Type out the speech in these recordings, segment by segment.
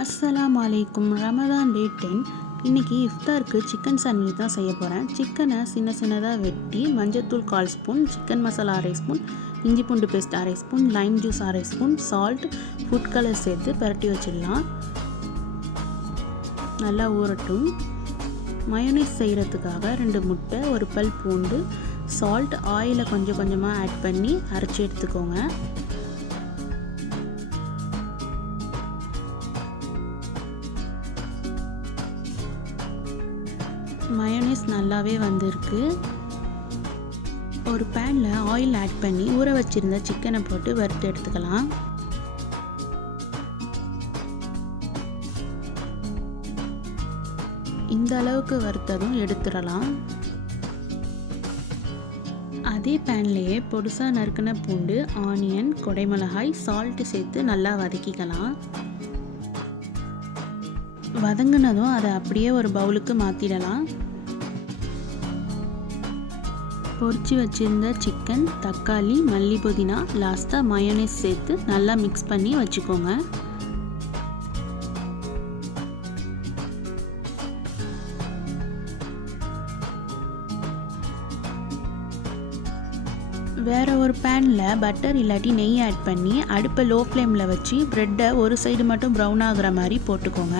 அஸ்ஸலாமு அலைக்கும். ரமதான் டே 10. இன்றைக்கி இஃப்தாருக்கு சிக்கன் சாண்ட்விச் தான் செய்ய போகிறேன். சிக்கனை சின்ன சின்னதாக வெட்டி மஞ்சத்தூள் 1/4 ஸ்பூன், சிக்கன் மசாலா 1/2 ஸ்பூன், இஞ்சி பூண்டு paste 1/2 spoon, lime juice 1/2 spoon, salt, food colour சேர்த்து பரட்டி வச்சிடலாம். நல்லா ஊறட்டும். மயோனைஸ் செய்கிறதுக்காக 2 முட்டை, ஒரு பல் பூண்டு, சால்ட், ஆயிலை கொஞ்சம் கொஞ்சமாக ஆட் பண்ணி அரைச்சி எடுத்துக்கோங்க. மயோனைஸ் நல்லாவே வந்திருக்கு. ஒரு பேனில் ஆயில் ஆட் பண்ணி ஊற வச்சுருந்த சிக்கனை போட்டு வறுத்து எடுத்துக்கலாம். இந்த அளவுக்கு வறுத்ததும் எடுத்துடலாம். அதே பேன்லேயே பொடுசாக நறுக்கின பூண்டு, ஆனியன், கொடைமிளகாய், சால்ட்டு சேர்த்து நல்லா வதக்கிக்கலாம். வதங்கினதும் அதை அப்படியே ஒரு பவுலுக்கு மாற்றிடலாம். பொரிச்சு வச்சுருந்த சிக்கன், தக்காளி, மல்லி, புதினா, லாஸ்ட்டாக மயோனைஸ் சேர்த்து நல்லா மிக்ஸ் பண்ணி வச்சுக்கோங்க. வேறு ஒரு பேனில் பட்டர் இல்லாட்டி நெய் ஆட் பண்ணி அடுப்பை லோ ஃப்ளேமில் வச்சு ப்ரெட்டை ஒரு சைடு மட்டும் ப்ரௌன் ஆகிற மாதிரி போட்டுக்கோங்க.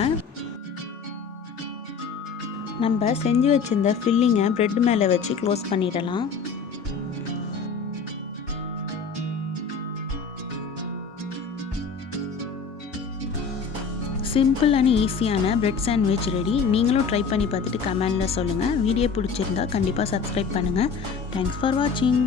நம்ம செஞ்சு வச்சுருந்த ஃபில்லிங்கை ப்ரெட் மேலே வச்சு க்ளோஸ் பண்ணிடலாம். சிம்பிள் அண்ட் ஈஸியான பிரெட் சாண்ட்விச் ரெடி. நீங்களும் ட்ரை பண்ணி பார்த்துட்டு கமெண்டில் சொல்லுங்கள். வீடியோ பிடிச்சிருந்தா கண்டிப்பாக சப்ஸ்கிரைப் பண்ணுங்கள். தேங்க்ஸ் ஃபார் வாட்சிங்.